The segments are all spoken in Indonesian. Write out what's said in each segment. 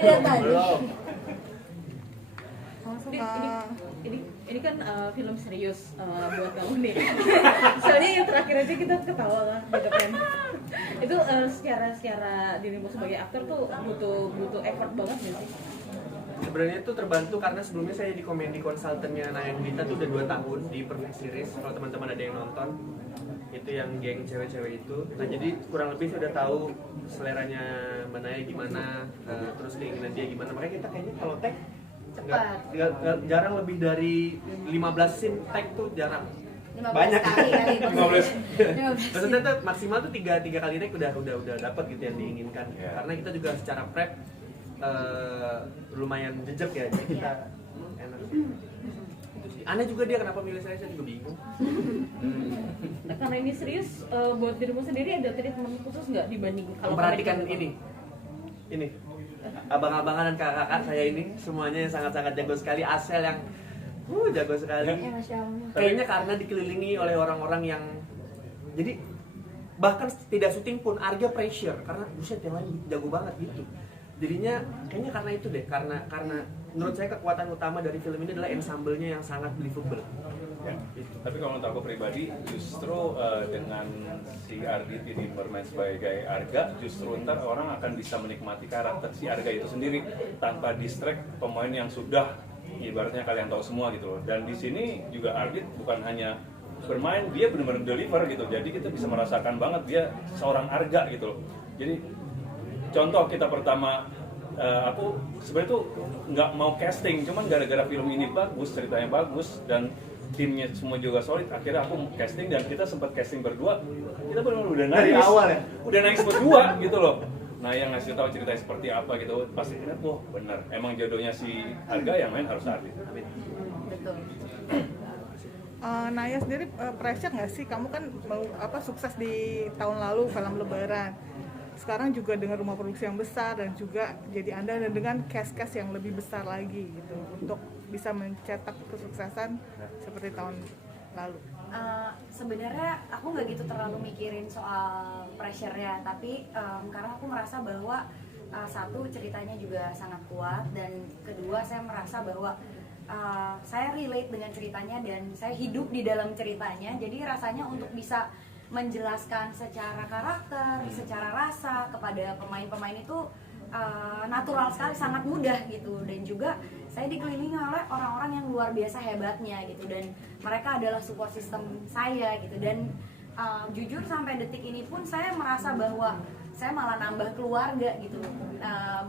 Belum. Ini kan film serius buat kamu nih. Soalnya yang terakhir aja kita ketawa kan, deketin. Itu secara dirimu sebagai aktor tuh butuh effort banget nggak sih? Sebenarnya itu terbantu karena sebelumnya saya di komedi konsultannya Naya Gita tuh udah 2 tahun di Perfect Series. Kalau teman-teman ada yang nonton, itu yang geng cewek-cewek itu. Nah jadi kurang lebih saya udah tahu seleranya Mbak Naya gimana, terus keinginan dia gimana. Makanya kita kayaknya kalau tag jarang lebih dari 15 scene tag tuh jarang. 15 banyak kali kali 15. Maksudnya tuh maksimal tuh 3 kali tag udah dapat gitu yang diinginkan. Karena kita juga secara prep lumayan jejak ya, jadi kita enak sih. Itu sih. Aneh juga dia kenapa milih saya juga bingung. Nah, karena ini serius, buat dirimu sendiri ada treatment khusus nggak dibanding kalau Memperhatikan komedi? ini abang-abangan dan kakak-kakak saya ini semuanya yang sangat-sangat jago sekali. Asel yang jago sekali. Ya, Masya Allah. Kayaknya karena dikelilingi oleh orang-orang yang jadi bahkan tidak syuting pun Arga pressure karena buset yang lain jago banget gitu. Jadinya kayaknya karena itu deh, karena menurut saya kekuatan utama dari film ini adalah ensemble-nya yang sangat believable. Ya. Tapi kalau untuk aku pribadi, justru dengan si Ardit ini bermain sebagai Arga, justru ntar orang akan bisa menikmati karakter si Arga itu sendiri tanpa distract pemain yang sudah ibaratnya kalian tahu semua gitu loh. Dan di sini juga Ardit bukan hanya bermain, dia benar-benar deliver gitu. Jadi kita bisa merasakan banget dia seorang Arga gitu loh. Jadi contoh kita pertama, aku sebenarnya tuh nggak mau casting, cuman gara-gara film ini bagus, ceritanya bagus dan timnya semua juga solid, akhirnya aku casting dan kita sempat casting berdua, kita benar-benar udah nangis Dari awal ya? udah nangis berdua gitu loh. Nah yang ngasih tahu ceritanya seperti apa gitu, pasti ingat, wah bener, emang jodohnya si Arga yang main harus Ardit. Betul. Naya sendiri pressure nggak sih? Kamu kan mau sukses di tahun lalu film Lebaran. Sekarang juga dengan rumah produksi yang besar dan juga jadi Anda dan dengan cast-cast yang lebih besar lagi gitu untuk bisa mencetak kesuksesan seperti tahun lalu. Sebenarnya aku nggak gitu terlalu mikirin soal pressure-nya, tapi karena aku merasa bahwa satu, ceritanya juga sangat kuat, dan kedua saya merasa bahwa saya relate dengan ceritanya dan saya hidup di dalam ceritanya, jadi rasanya untuk bisa menjelaskan secara karakter, secara rasa kepada pemain-pemain itu natural sekali, sangat mudah gitu. Dan juga saya dikelilingi oleh orang-orang yang luar biasa hebatnya gitu, dan mereka adalah support system saya gitu. Dan jujur sampai detik ini pun saya merasa bahwa saya malah nambah keluarga gitu.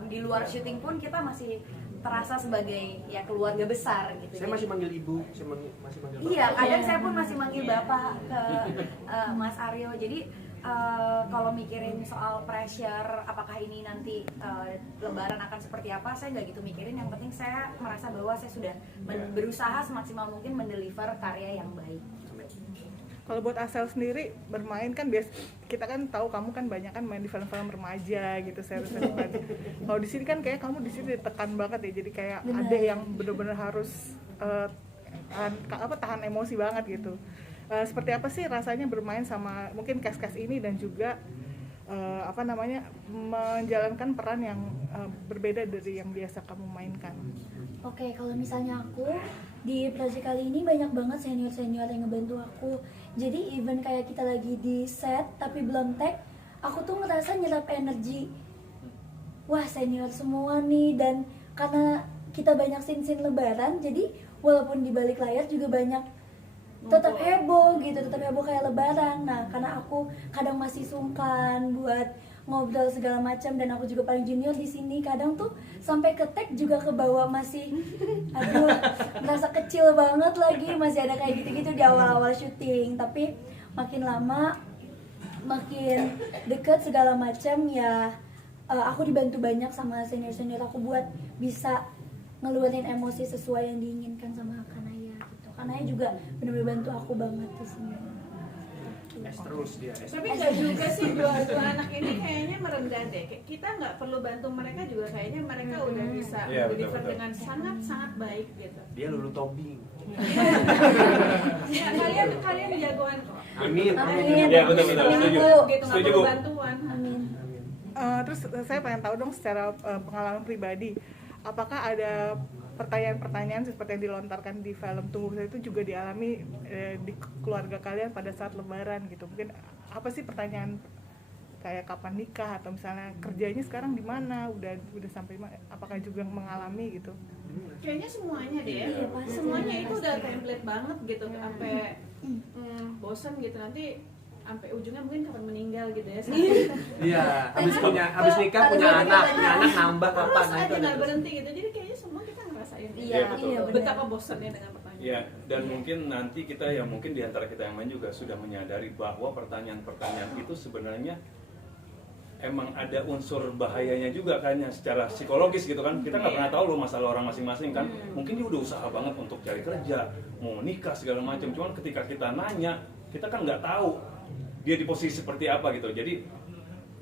Di luar syuting pun kita masih terasa sebagai ya keluarga besar gitu. Saya masih manggil ibu, masih manggil bapak. Iya, kadang saya pun masih manggil bapak ke Mas Aryo. Jadi kalau mikirin soal pressure, apakah ini nanti Lebaran akan seperti apa, saya nggak gitu mikirin. Yang penting saya merasa bahwa saya sudah berusaha semaksimal mungkin mendeliver karya yang baik. Kalau buat Asel sendiri bermain kan kita kan tahu kamu kan banyak kan main di film-film remaja gitu, series. Kalau di sini kan kayak kamu di sini ditekan banget ya, jadi kayak ada yang benar-benar harus tahan emosi banget gitu. Seperti apa sih rasanya bermain sama mungkin cast-cast ini dan juga menjalankan peran yang berbeda dari yang biasa kamu mainkan? Oke, kalau misalnya aku di project kali ini banyak banget senior-senior yang ngebantu aku. Jadi even kayak kita lagi di set tapi belum tag, aku tuh ngerasa nyerap energi. Wah, senior semua nih, dan karena kita banyak scene-scene Lebaran, jadi walaupun di balik layar juga banyak tetap heboh gitu, tetap heboh kayak Lebaran. Nah, karena aku kadang masih sungkan buat ngobrol segala macam, dan aku juga paling junior di sini, kadang tuh sampai ke tag juga ke bawah masih merasa kecil banget lagi, masih ada kayak gitu-gitu di awal-awal syuting. Tapi makin lama makin deket segala macam ya, aku dibantu banyak sama senior-senior aku buat bisa ngeluarin emosi sesuai yang diinginkan sama Kanaya gitu. Kanaya juga benar-benar bantu aku banget di sini. Terus dia. Tapi nggak juga sih, dua anak ini kayaknya merendah deh. Kita nggak perlu bantu mereka juga, kayaknya mereka udah bisa deliver dengan sangat baik gitu. Dia lulu tobing. Ya, kalian jagoan kok. Amin. Amin. Ya betul. Amin. Setuju. Gitu, nggak Setuju, perlu Bu. bantuan. Amin. Terus saya pengen tahu dong secara pengalaman pribadi, apakah ada pertanyaan-pertanyaan seperti yang dilontarkan di film Tunggu Saya itu juga dialami di keluarga kalian pada saat Lebaran gitu? Mungkin apa sih pertanyaan kayak kapan nikah atau misalnya kerjanya sekarang di mana, udah sampai mana? Apakah juga mengalami gitu? Kayaknya semuanya deh ya. Iya, pasti. Semuanya itu udah template banget gitu, sampai bosan gitu, nanti sampai ujungnya mungkin kapan meninggal gitu ya. Iya, habis nikah punya anak nambah kapan, Terus nah aja itu nggak ada. berhenti gitu. Jadi kayaknya semua kita ngerasain. Iya, betul. Iya, benar. Betapa bosannya dengan pertanyaan. Ya, dan mungkin nanti kita ya mungkin di antara kita yang lain juga sudah menyadari bahwa pertanyaan-pertanyaan itu sebenarnya emang ada unsur bahayanya juga kan, yang secara psikologis gitu kan. Kita nggak pernah tahu loh masalah orang masing-masing kan. Mungkin dia udah usaha banget untuk cari kerja, mau nikah segala macam. Cuman ketika kita nanya, kita kan nggak tahu dia di posisi seperti apa gitu. Jadi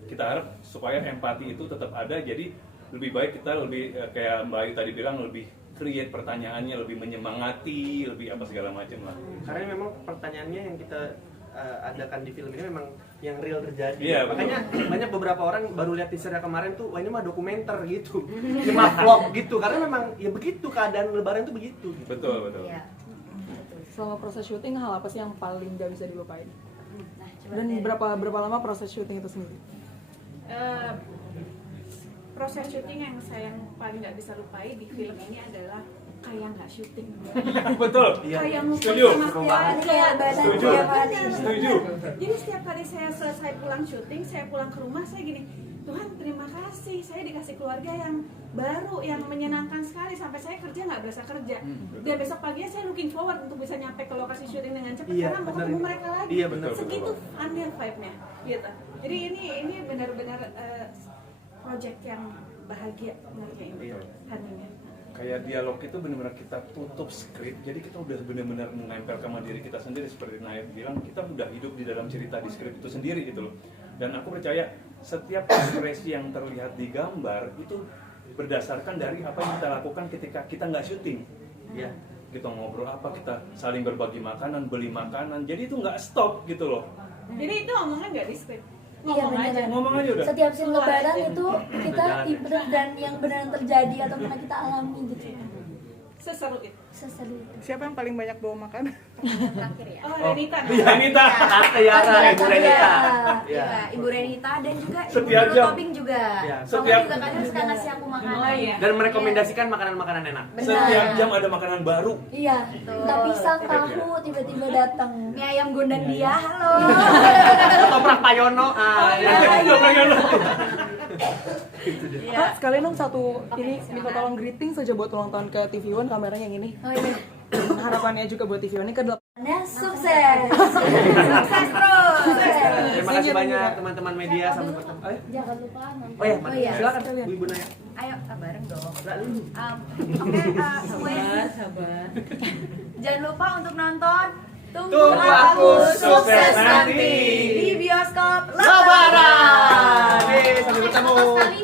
kita harap supaya empati itu tetap ada. Jadi lebih baik kita lebih kayak Mbak Ayu tadi bilang, lebih create pertanyaannya, lebih menyemangati, lebih apa segala macam lah. Karena memang pertanyaannya yang kita adakan di film ini memang yang real terjadi. Iya, Makanya banyak beberapa orang baru lihat teasernya kemarin tuh, wah ini mah dokumenter gitu, cuma vlog gitu. Karena memang ya begitu keadaan Lebaran tuh begitu. Gitu. Betul, betul. Iya. Selama proses syuting hal apa sih yang paling gak bisa dilupain? Nah, coba Dan dari- berapa lama proses syuting itu sendiri? Proses syuting yang saya paling nggak bisa lupain di film ini adalah kayak nggak syuting. Betul. Iya. Kayak ngumpul Setuju. sama keluarga. Kayak badan Setuju. tiap hari. Setuju. Jadi setiap kali saya selesai pulang syuting, saya pulang ke rumah, saya gini, Tuhan terima kasih, saya dikasih keluarga yang baru, yang menyenangkan sekali, sampai saya kerja nggak berasa kerja. Dan besok paginya saya looking forward untuk bisa nyampe ke lokasi syuting dengan cepat, Iya, karena mau benar ketemu itu. mereka lagi. Iya, benar. Segitu funnya vibe-nya, gitu. Jadi ini benar-benar project yang bahagia ngerjain Iya. hatinya. Kayak dialog itu benar-benar kita tutup skrip, jadi kita udah benar-benar menempel sama diri kita sendiri. Seperti Naya bilang, kita udah hidup di dalam cerita di skrip itu sendiri gitu loh. Dan aku percaya setiap ekspresi yang terlihat di gambar itu berdasarkan dari apa yang kita lakukan ketika kita nggak syuting. Iya. Kita ngobrol apa, kita saling berbagi makanan, beli makanan, jadi itu nggak stop gitu loh. Jadi itu omongan nggak di script, Iya, ngomong aja. beneran. Ngomong aja udah. Setiap scene Keluar lebaran aja. itu kita Jalan. improve dan yang benar terjadi atau pernah kita alami gitu. Seseru itu. Seseru itu. Siapa yang paling banyak bawa makanan? terakhir ya. Oh, Renita. Iya, Anita. Tante Yara, Ibu Renita. Iya, Ibu Renita dan juga Ibu Setiap Nurul jam. Tobing juga. Iya, Kamu setiap- juga kadang suka ngasih aku makanan. Oh, iya. Dan merekomendasikan makanan-makanan enak. Benar. Setiap jam ada makanan baru. Iya, Betul. tapi pisang tahu tiba-tiba datang. Mie ayam gondang dia, halo. Toprak Pak Yono. Iya. Kak, sekalian dong satu ini minta tolong greeting saja buat ulang tahun ke TV One, kameranya yang ini. Oh iya. Harapannya juga buat TV One ini ke Nah, sukses. Sukses terus. Terima kasih banyak teman-teman media, sampai bertemu. Jangan lupa nonton. Oh ya, Oh iya. silakan Bu Ibu Naya. Ayo, bareng dong. Lalu. Oke, semuanya Sabar. jangan lupa untuk nonton Tunggu Aku Sukses Nanti di bioskop Lebaran. Yeay, sampai bertemu. Sekali